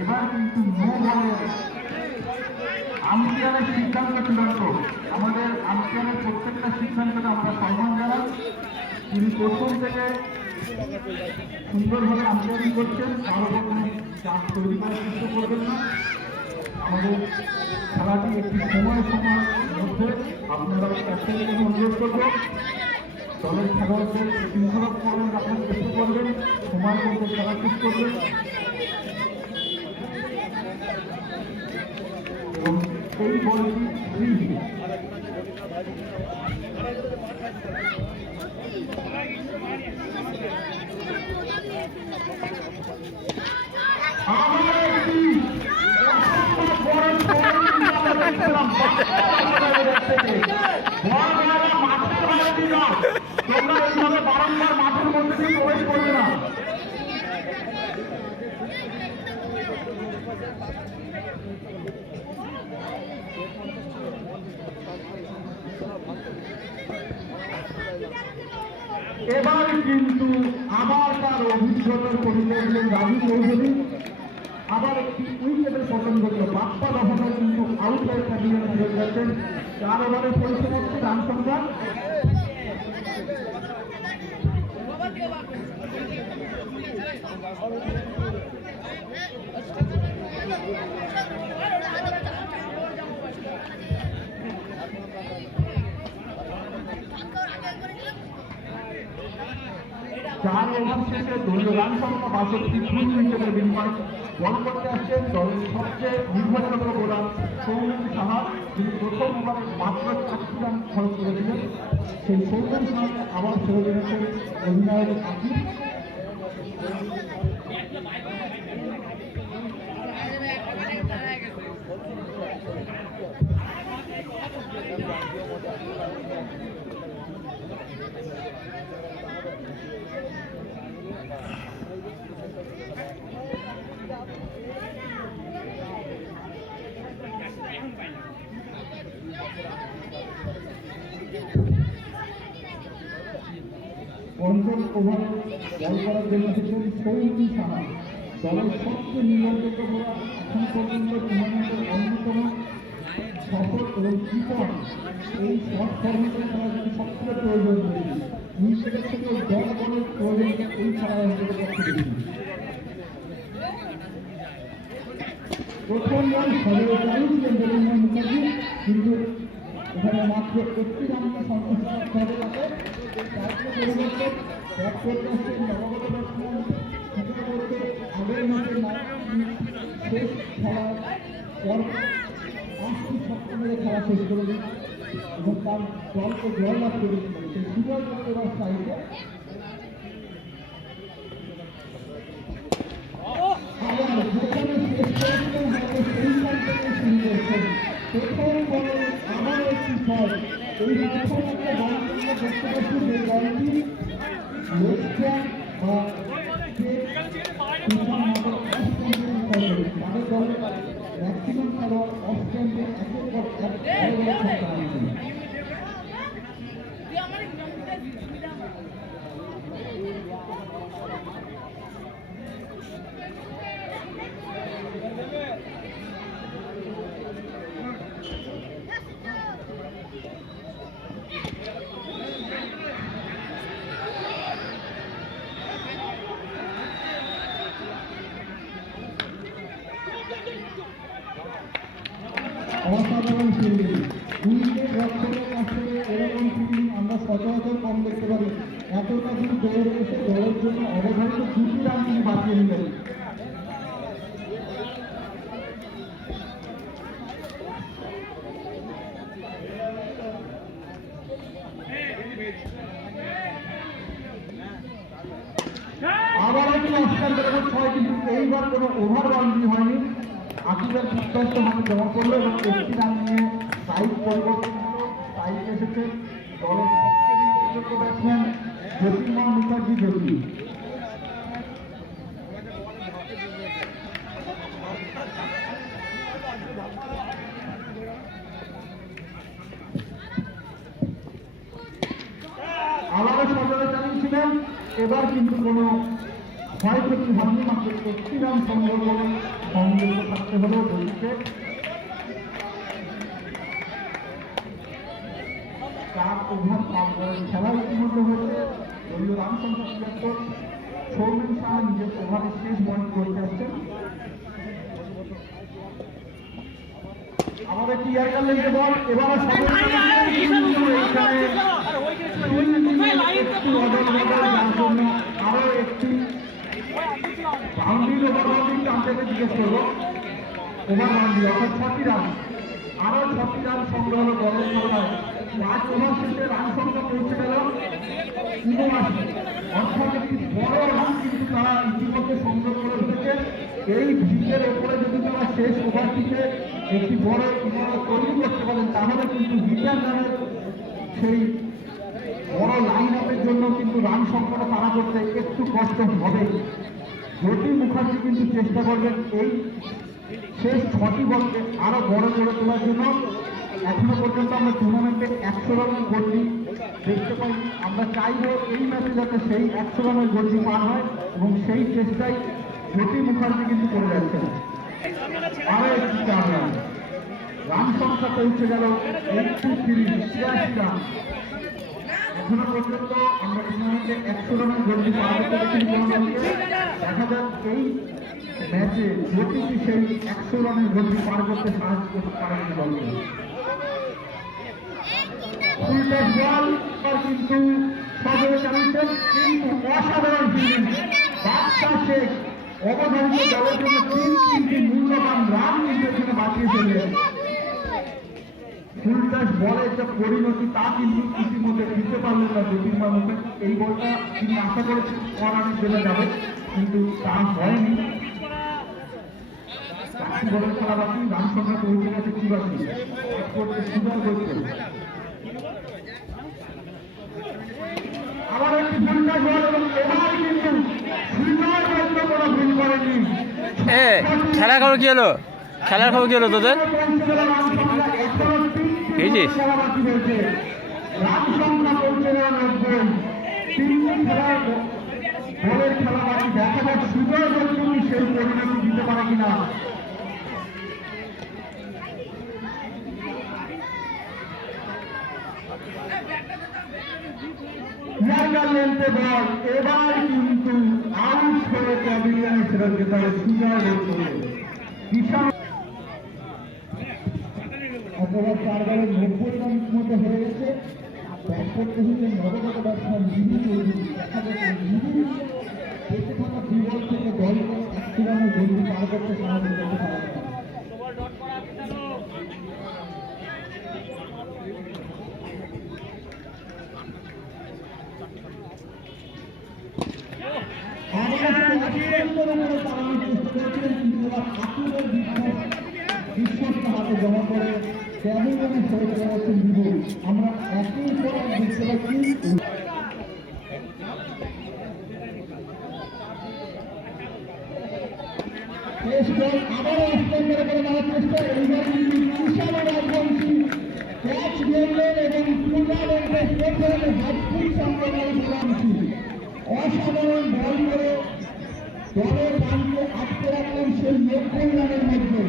এবার কিন্তু আম্পায়ারের সিদ্ধান্ত চূড়ান্ত। আমাদের আম্পায়ারের প্রত্যেকটা সিদ্ধান্তকে আমরা সম্মান জানাই। তিনি প্রথম থেকে সুন্দরভাবে আম্পায়ারিং করছেন, কারো কোনো চাপ তৈরি করার চেষ্টা করবেন না। আমাদের খেলাটি একটি সময়ের মধ্যে আপনারা প্রত্যেকে অনুরোধ করবেন, দলের খেলোয়াড়দের শৃঙ্খলা করবেন, রাখার চেষ্টা করবেন, সময়ের মধ্যে খেলা শেষ করবেন এবং এই বলটি বারংবার মাঠের মধ্যে দিয়ে প্রবেশ করবে না। এবার কিন্তু আবার তার অভিজ্ঞতার পরিচয় দিলেন রাজু চৌধুরী। আবার একটি উইকেটের পতন ঘটল। বাপ্পা দফাটা কিন্তু আউট লাইন কাটিয়ে হয়ে যাচ্ছেন। 4 ওভারের পরিসমাপ্তি, রান সংখ্যা চার ওভার শেষে দলীয় রান সংখ্যা 62, 2 উইকেটের বিনিময় বল করতে আসছেন দলের সবচেয়ে নির্ভরযোগ্য বোলার সৌমেন সাহা, যিনি প্রথম ওভারে মাত্র 4টি রান খরচ করেছিলেন। সেই সৌমেন সাহাকে আবার ফেরত এনেছেন অধিনায়ক আকিব। পঞ্চম ওভারে বল করার জন্য এসেছেন সৌমেন সাহা, দলের সবচেয়ে নির্ভরযোগ্য বোলার, এখন পর্যন্ত টুর্নামেন্টের অন্যতম সফল এবং কিপার। এই শর্ট ফর্মেটের খেলার জন্য সবচেয়ে প্রয়োজন রয়েছে। উইকেটের থেকেও বড় বলের প্রয়োজনকে এই খেলার অন্তত করতে দেখি। প্রথম রান সদরে চালিয়েছিলেন দেবেন্দ্র মুখার্জি, কিন্তু এখানে মাত্র 1টি রান সন্তুষ্ট রাখতে হবে তাকে। তারপরে পরিবর্তে ব্যাট করতে আসছেন নবাগত ব্যাটসম্যান চিন্তা করতে আগের ম্যাচের শেষ খেলার পর 5টি ছক্কা মেরে খেলা শেষ করে দিন এবং তার দলকে জয় লাভ করে দিলেন। সেই সুযোগ এবার সাইডে প্রথম বলে আবার একটি শট। এই প্রথম একটা বল দেখতে পাচ্ছি যে বলটি লেফট বা তাদের দলের ম্যাক্সিমাম খেলোয়াড় অফ ক্যাম্পে একের পর এক অসাধারণ ফিল্ডিং। উইকেট রক্ষকের কাছ থেকে এরকম ফিল্ডিং আমরা সচরাচর কম দেখতে পারি। এতটা দূর দৌড়ে এসে দলের জন্য অবধারিত 2টি রান তিনি বাঁচিয়ে নিলেন। আবার একটি অস্কার বেরোনো 6, কিন্তু এইবার কোনো ওভার বাউন্ডারি হয়নি। আকিবের প্রত্যাশিত মানে জমা করলো এবং 1টি রান নিয়ে সাইড পরিবর্তন হলো। সাইড এসেছে দলের সবচেয়ে নির্ভরযোগ্য ব্যাটসম্যান জ্যোতির্ময় মুখার্জি জ্যোতি। আবারও সজলে চালিয়েছিলেন, এবার কিন্তু কোনো ক্ষয়ক্ষতি হয়নি, মাত্র 1টি রান সংগ্রহ করে সংযুক্ত থাকতে হলো দলকে। 4 ওভার 5 বলের খেলা ইতিমধ্যে হয়েছে। দলীয় রান সংখ্যা ৭৩। সৌমেন শাহ নিজের ওভারের শেষ বল করতে আসছেন। আমাদের টিয়ার লেগে বল এবার আরো একটি বাউন্ডারি ওভার বাউন্ডারি টানতে জিজ্ঞেস করবো। ওভার বাউন্ডারি অর্থাৎ 6টি রান, আরো 6টি রান সংগ্রহ হলো বলের সংখ্যায়। 5 ওভার শেষে রান সংখ্যা পৌঁছে গেল 79, অর্থাৎ একটি বড় রান কিন্তু তারা ইতিমধ্যে সংগ্রহ করে ফেলেছে। এই ভিড়ের ওপরে যদি তারা শেষ ওভারটিতে একটি বড় ইমারত তৈরি করতে পারেন তাহলে কিন্তু হিটার রানের সেই বড় লাইন আপের জন্য কিন্তু রান সংখ্যাটা তারা করতে একটু কষ্ট হবে। জ্যোতি মুখার্জি কিন্তু চেষ্টা করবেন এই শেষ 6টি বলকে আরো বড় করে তোলার জন্য। এখনো পর্যন্ত আমরা টুর্নামেন্টে 100 রানের গতি দেখতে পাই। আমরা চাইব এই ম্যাচে যাতে সেই 100 রানের গতি পার হয় এবং সেই চেষ্টাই জ্যোতি মুখার্জি কিন্তু করে যাচ্ছেন। আরো একটি 4 রান, রান সংখ্যা পৌঁছে গেল 83 রান। এখনো পর্যন্ত আমরা টুর্নামেন্টে 100 রানের গতি পার করতে দেখি। দেখা যাক এই ম্যাচে জ্যোতি সেই 100 রানের গতি পার করতে সাহায্য করতে পারেন দলকে। কিন্তু সজরে চালিয়েছেন, কিন্তু অসাধারণ ফিল্ডিং। বাদশা শেখ অবধারিত দলের জন্য 3টি মূল্যবান রান কিন্তু এখানে বাঁচিয়ে ফেললেন। ফুলটাস বলের যে পরিণতি তা কিন্তু ইতিমধ্যে দিতে পারলেন না জ্যোতির্ময় মুখার্জি। এই বলটা তিনি আশা করেছেন রানের জন্য যাবে, কিন্তু তা হয়নি। 4টি বলের খেলা বাকি, রান সংখ্যা পৌঁছে গেছে 82। করতে সুন্দর করতে আবার একটি ফুলটাস বল এবং এবার কিন্তু সুন্দর করতে কোনো ভুল করেনি। খেলা খবর কি হলো? খেলার খবর কি হলো তোদের? খেয়েছিস? রান সংখ্যা পৌঁছে গেল 90। 3টি খেলার বলের খেলা বাকি। দেখা যাক সুন্দর কিন্তু সেই পরিণতি দিতে পারে কিনা। লেন্থে বল এবার কিন্তু আউট করে প্যাভিলিয়নে ফেরত যেতে হবে সুন্দর বিশাল। অথবা 4 বলে 90 রান মতো হয়ে গেছে। ব্যাট করতে হচ্ছে নবগত ব্যাটসম্যান বিভি চৌধুরী। দেখা যাচ্ছে বিভি বেঁচে থাকা 2 বল থেকে দলকে 100 রানের গতি পার করতে সাহায্য করতে পারে। বিশ্বস্ত হাতে জমা করে প্যাভিলিয়নে ফেরত যাচ্ছেন বিভু। আমরা একই পর দেখতে পাচ্ছি আবারও স্ট্যান্ডারে করে মারার চেষ্টা। এইবার কিন্তু বিশাল রাজবংশী ক্যাচ নিলেন এবং টুর্নামেন্টে হাতফুট সামনে অসাধারণ বল করে দলের রানকে আটকে রাখলেন সেই 90 রানের মধ্যে।